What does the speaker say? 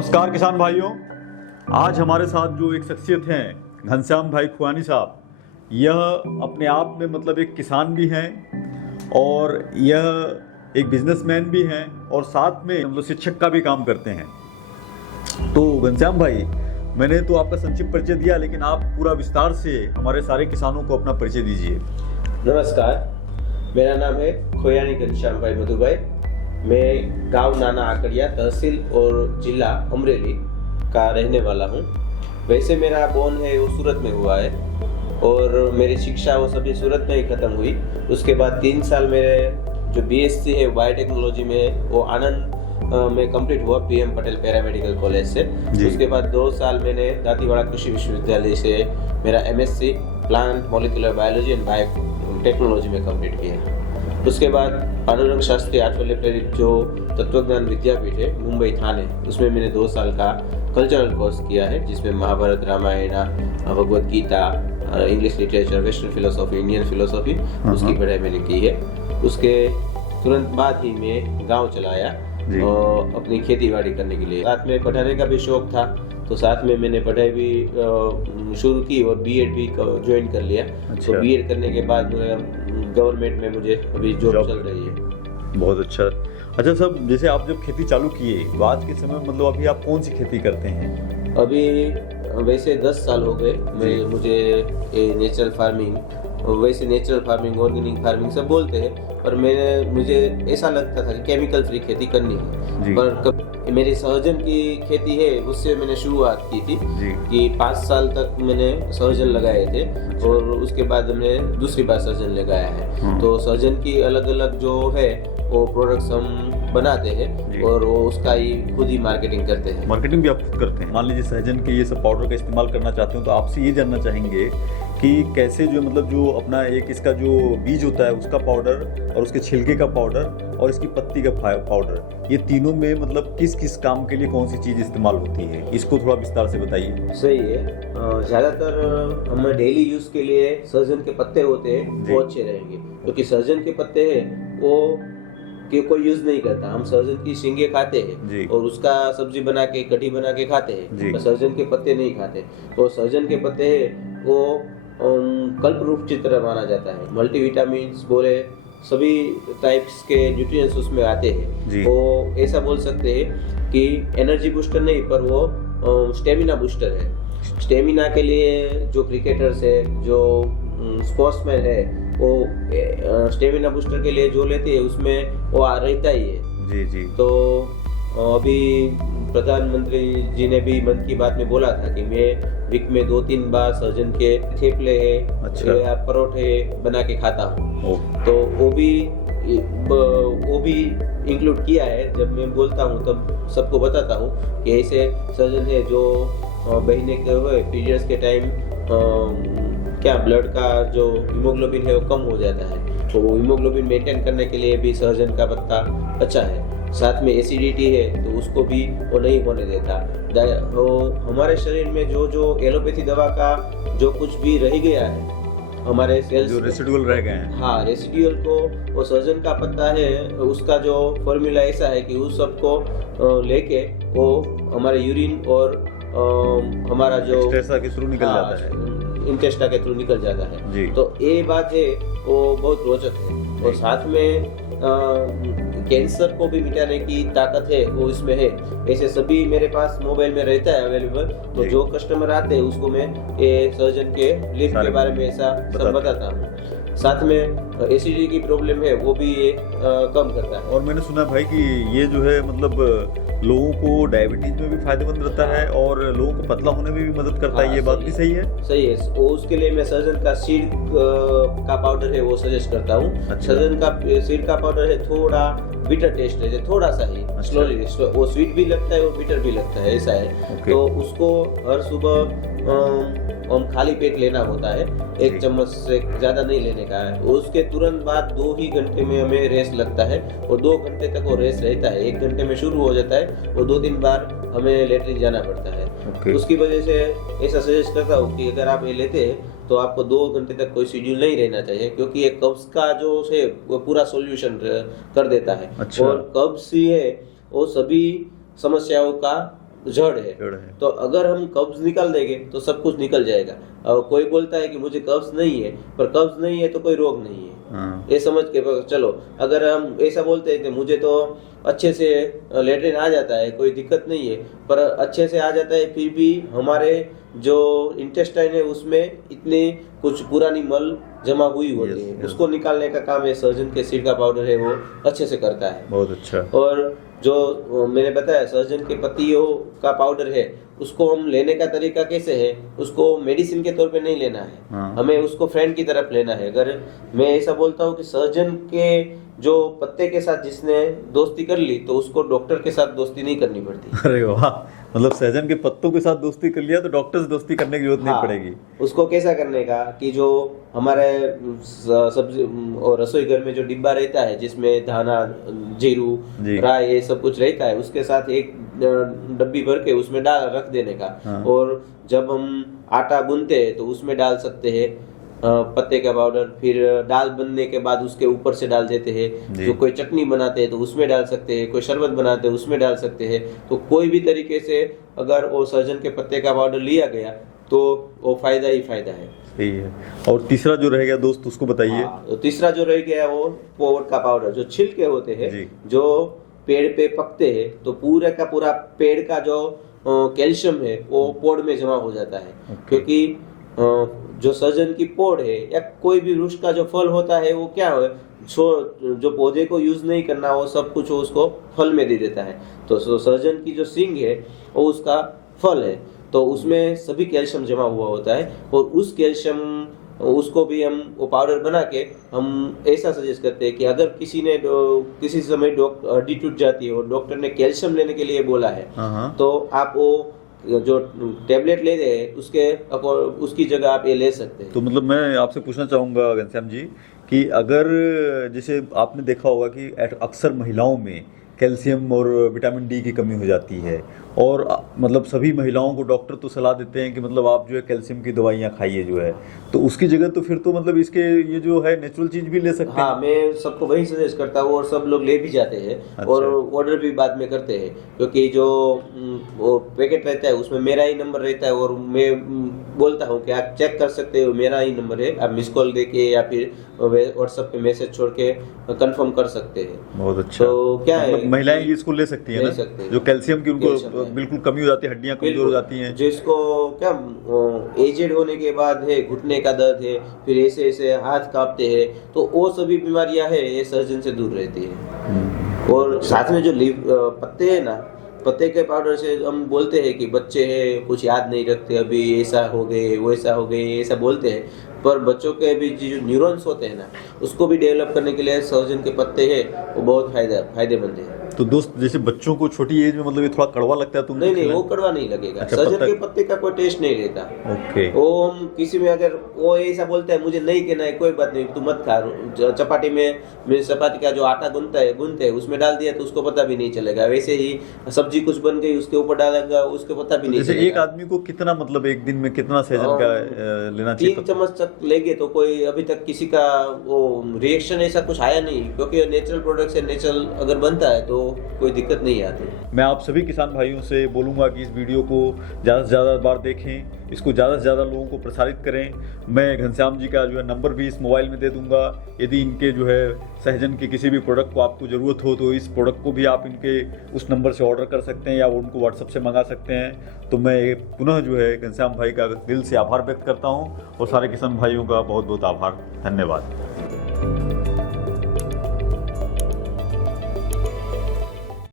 नमस्कार किसान भाइयों। आज हमारे साथ जो एक शख्सियत हैं घनश्याम भाई खुआनी साहब, यह अपने आप में मतलब एक किसान भी हैं और यह एक बिजनेसमैन भी हैं और साथ में मतलब शिक्षक का भी काम करते हैं। तो घनश्याम भाई, मैंने तो आपका संक्षिप्त परिचय दिया, लेकिन आप पूरा विस्तार से हमारे सारे किसानों को अपना परिचय दीजिए। नमस्कार, मेरा नाम है खोयानी घनश्याम भाई मधु भाई। मैं गांव नाना आकड़िया, तहसील और जिला अमरेली का रहने वाला हूं। वैसे मेरा बोर्न है वो सूरत में हुआ है और मेरी शिक्षा वो सभी सूरत में ही ख़त्म हुई। उसके बाद 3 साल मेरे जो बीएससी है बायोटेक्नोलॉजी में वो आनंद में कंप्लीट हुआ PM पटेल पैरामेडिकल कॉलेज से। उसके बाद 2 साल मैंने दांतीवाड़ा कृषि विश्वविद्यालय से मेरा MSc plant molecular biology and biotechnology में कंप्लीट किया। उसके बाद पांडुरंग शास्त्री आठवले प्रेरित जो तत्वज्ञान विद्यापीठ है मुंबई थाने, उसमें मैंने 2 साल का कल्चरल कोर्स किया है, जिसमें Mahabharat, Ramayan, Bhagavad Gita, English literature, western philosophy, Indian philosophy, उसकी पढ़ाई मैंने की है। उसके तुरंत बाद ही मैं गांव चला आया और अपनी खेती बाड़ी करने के लिए। साथ में पढ़ाने का भी शौक था, तो साथ में मैंने पढ़ाई भी शुरू की और बीएड भी ज्वाइन कर लिया। तो बीएड करने के बाद गवर्नमेंट में मुझे अभी जॉब चल रही है। बहुत अच्छा साहब, जैसे आप जब खेती चालू किए तो आज के समय मतलब अभी आप कौन सी खेती करते हैं? अभी वैसे 10 साल हो गए मुझे नेचुरल फार्मिंग, वैसे नेचुरल फार्मिंग, ऑर्गेनिक फार्मिंग सब बोलते हैं, पर मुझे ऐसा लगता था कि केमिकल फ्री खेती करनी है। पर मेरी सहजन की खेती है, उससे मैंने शुरुआत की थी कि 5 साल तक मैंने सहजन लगाए थे और उसके बाद हमने दूसरी बार सहजन लगाया है। तो सहजन की अलग अलग जो है वो प्रोडक्ट्स हम बनाते हैं और वो उसका ही खुद ही मार्केटिंग करते हैं। मार्केटिंग भी आप खुद करते हैं? मान लीजिए सहजन के ये सब पाउडर का इस्तेमाल करना चाहते हो तो आपसे ये जानना चाहेंगे कि कैसे जो मतलब जो अपना एक इसका जो बीज होता है उसका पाउडर और उसके छिलके का पाउडर और इसकी पत्ती का पाउडर, ये तीनों में मतलब किस किस काम के लिए कौन सी चीज़ इस्तेमाल होती है, इसको थोड़ा विस्तार से बताइए। सही है। ज़्यादातर हम डेली यूज़ के लिए सहजन के पत्ते होते हैं वो अच्छे रहेंगे, क्योंकि सहजन के पत्ते हैं वो कि कोई यूज नहीं करता। हम सहजन की शिंगे खाते हैं और उसका सब्जी बना के कढ़ी बना के खाते हैं, तो सहजन के पत्ते नहीं खाते। तो सहजन के पत्ते हैं वो कल्पवृक्ष की तरह माना जाता है। मल्टीविटामिन बोले सभी टाइप्स के न्यूट्रिएंट्स उसमें आते हैं। वो ऐसा बोल सकते हैं कि एनर्जी बूस्टर नहीं, पर वो स्टेमिना बूस्टर है। स्टेमिना के लिए जो क्रिकेटर्स है, जो स्पोर्ट्समैन है, वो स्टेमिना बूस्टर के लिए जो लेते हैं उसमें वो रहता ही है। जी। तो अभी प्रधानमंत्री जी ने भी मन की बात में बोला था कि मैं वीक में 2-3 बार सहजन के थेपले या परोठे बना के खाता हूँ। तो वो भी इंक्लूड किया है। जब मैं बोलता हूँ तब सबको बताता हूँ कि ऐसे सहजन है जो बहने के हुए पीरियड्स के टाइम क्या ब्लड का जो हीमोग्लोबिन है वो कम हो जाता है, तो वो हीमोग्लोबिन मेंटेन करने के लिए भी सहजन का पत्ता अच्छा है। साथ में एसिडिटी है तो उसको भी वो नहीं होने देता। वो हमारे शरीर में जो एलोपैथी दवा का जो कुछ भी रह गया है, हमारे सेल्स जो रेसिडुअल रह गए हैं, हाँ, रेसिडुअल को वो सहजन का पत्ता है, उसका जो फॉर्मूला ऐसा है कि उस सबको लेके वो हमारे यूरिन और हमारा जो के थ्रू निकल जाता है, इंटेस्टा के थ्रू निकल जाता है। तो ये बात है वो बहुत रोचक है। और साथ में कैंसर को भी मिटाने की ताकत है वो इसमें है। ऐसे सभी मेरे पास मोबाइल में रहता है अवेलेबल, तो जो कस्टमर आते हैं उसको मैं ये सर्जन के लीफ के बारे में ऐसा सब बताता हूँ। साथ में एसिडिटी की प्रॉब्लम है वो भी ये कम करता है। और मैंने सुना भाई कि ये जो है मतलब लोगों को डायबिटीज में भी फायदेमंद रहता है और लोगों को पतला होने में भी मदद करता है। ये बात भी सही है? सही है। वो उसके लिए मैं सहजन का सीड का पाउडर है वो सजेस्ट करता हूँ। सहजन का सीड का पाउडर है, थोड़ा बिटर टेस्ट है, थोड़ा सा ही स्लोली, वो स्वीट भी लगता है और बिटर भी लगता है, ऐसा है। तो उसको हर सुबह हम खाली पेट लेना होता है, 1 चम्मच से ज़्यादा नहीं लेने का है। उसके तुरंत बाद 2 ही घंटे में हमें रेस्ट लगता है और 2 घंटे तक वो रेस्ट रहता है। 1 घंटे में शुरू हो जाता है और 2-3 बार हमें लेटरिन जाना पड़ता है। उसकी वजह से ऐसा सजेस्ट करता हूँ कि अगर आप ये लेते हैं तो आपको 2 घंटे तक कोई शेड्यूल नहीं रहना चाहिए, क्योंकि ये कब्ज का जो है वो पूरा सॉल्यूशन कर देता है। और कब्ज ही है वो सभी समस्याओं का जड़ है। जड़ है। तो अगर हम कब्ज निकाल देंगे तो सब कुछ निकल जाएगा। और कोई बोलता है कि मुझे कब्ज नहीं है, पर कब्ज नहीं है तो कोई रोग नहीं है। हाँ। ये समझ के चलो। अगर हम ऐसा बोलते हैं कि मुझे तो अच्छे से लेटरिन आ जाता है, कोई दिक्कत नहीं है, पर अच्छे से आ जाता है, फिर भी हमारे जो इंटेस्टाइन है उसमें इतनी कुछ पुरानी मल जमा हुई होती है, उसको निकालने का काम ये सर्जन के सीड का पाउडर है वो अच्छे से करता है। बहुत अच्छा। और जो मैंने बताया सर्जन के पत्तियों का पाउडर है, उसको हम लेने का तरीका कैसे है, उसको मेडिसिन के तौर पे नहीं लेना है। हाँ। हमें उसको फ्रेंड की तरफ लेना है। अगर मैं ऐसा बोलता हूँ कि सर्जन के जो पत्ते के साथ जिसने दोस्ती कर ली, तो उसको डॉक्टर के साथ दोस्ती नहीं करनी पड़ती। अरे वाह, मतलब सहजन के पत्तों के साथ दोस्ती कर लिया तो डॉक्टर से दोस्ती करने की जरूरत नहीं पड़ेगी। उसको कैसा करने का कि जो हमारे सब्जी और रसोई घर में जो डिब्बा रहता है जिसमें धाना, जीरू, राय ये सब कुछ रहता है, उसके साथ एक डब्बी भर के उसमें डाल रख देने का। हाँ। और जब हम आटा गूंथते हैं तो उसमें डाल सकते हैं पत्ते का पाउडर। फिर दाल बनने के बाद उसके ऊपर से डाल देते हैं। जो कोई चटनी बनाते हैं तो उसमें डाल सकते हैं, कोई शरबत बनाते हैं उसमें डाल सकते हैं। तो कोई भी तरीके से अगर वो सर्जन के पत्ते का पाउडर लिया गया तो वो फायदा ही फायदा है। सही है। और तीसरा जो रह गया दोस्त उसको बताइए। तो तीसरा जो रह गया वो पोट का पाउडर। जो छिलके होते हैं जो पेड़ पे पकते हैं, तो पूरे का पूरा पेड़ का जो कैल्शियम है वो पोड़ में जमा हो जाता है। क्योंकि जो सर्जन की पोड़ है या कोई भी वृक्ष का जो फल होता है वो क्या है, जो पौधे को यूज नहीं करना वो सब कुछ उसको फल में दे देता है। तो सर्जन की जो सींग है वो उसका फल है, तो उसमें सभी कैल्शियम जमा हुआ होता है। और उस कैल्शियम उसको भी हम वो पाउडर बना के हम ऐसा सजेस्ट करते हैं कि अगर किसी ने किसी समय हड्डी टूट जाती है और डॉक्टर ने कैल्शियम लेने के लिए बोला है, तो आप वो जो टेबलेट ले रहे हैं उसकी जगह आप ये ले सकते हैं। तो मतलब मैं आपसे पूछना चाहूँगा घनश्याम जी कि अगर जैसे आपने देखा होगा कि अक्सर महिलाओं में कैल्शियम और विटामिन डी की कमी हो जाती है, और मतलब सभी महिलाओं को डॉक्टर तो सलाह देते हैं कि मतलब आप जो है कैल्शियम की दवाइयाँ खाइए जो है, तो उसकी जगह तो फिर तो मतलब इसके ये जो है नेचुरल चीज भी ले सकते हैं। हाँ, मैं सबको वही सजेस्ट करता हूँ और सब लोग ले भी जाते हैं। अच्छा। और ऑर्डर भी बाद में करते हैं, क्योंकि जो वो पैकेट रहता है उसमें मेरा ही नंबर रहता है और मैं बोलता हूँ कि आप चेक कर सकते हो, मेरा ही नंबर है, आप मिस कॉल देके या फिर व्हाट्सएप पे मैसेज छोड़ के कंफर्म कर सकते हैं। बहुत अच्छा। तो क्या मतलब है, महिलाएं इसको ले सकती हैं ना, जो कैल्शियम की उनको बिल्कुल कमी हो जाती है, हड्डियां कमजोर हो जाती हैं, जिसको क्या एजेड होने के बाद है घुटने का दर्द है, फिर ऐसे ऐसे हाथ कांपते हैं, तो वो सभी बीमारियां है ये सर्जन से दूर रहती है। और साथ में जो पत्ते है ना, पत्ते के पाउडर से हम बोलते हैं कि बच्चे हैं कुछ याद नहीं रखते, अभी ऐसा हो गए वैसा हो गए ऐसा बोलते हैं, पर बच्चों के भी जो न्यूरॉन्स होते हैं ना उसको भी डेवलप करने के लिए सर्जन के पत्ते हैं वो बहुत फायदेमंद है। तो दोस्त जैसे बच्चों को छोटी एज में मतलब ये थोड़ा कड़वा लगता है तो नहीं वो कड़वा नहीं लगेगा। अच्छा, सर्जन के पत्ते का कोई टेस्ट नहीं रहता। ओके। वो हम किसी में अगर वो ऐसा बोलता है मुझे नहीं कहना है, कोई बात नहीं, तू मत खा। चपाटी में चपाती का जो आटा गूंथते हैं उसमें डाल दिया तो उसको पता भी नहीं चलेगा। वैसे ही सब्जी कुछ बन गई उसके ऊपर डालेगा उसको पता भी नहीं चलेगा। एक आदमी को कितना मतलब एक दिन में कितना सहजन का लेना चाहिए? 3 चम्मच तक लेंगे तो कोई अभी तक किसी का वो रिएक्शन ऐसा कुछ आया नहीं, क्योंकि नेचुरल प्रोडक्ट से नेचुरल अगर बनता है तो कोई दिक्कत नहीं आती। मैं आप सभी किसान भाइयों से बोलूँगा कि इस वीडियो को ज़्यादा से ज़्यादा बार देखें, इसको ज़्यादा से ज़्यादा लोगों को प्रसारित करें। मैं घनश्याम जी का जो है नंबर भी इस मोबाइल में दे दूंगा। यदि इनके जो है सहजन के किसी भी प्रोडक्ट को आपको ज़रूरत हो तो इस प्रोडक्ट को भी आप इनके उस नंबर से ऑर्डर कर सकते हैं या उनको व्हाट्सएप से मंगा सकते हैं। तो मैं पुनः जो है घनश्याम भाई का दिल से आभार व्यक्त करता हूँ और सारे किसान भाइयों का बहुत बहुत आभार, धन्यवाद।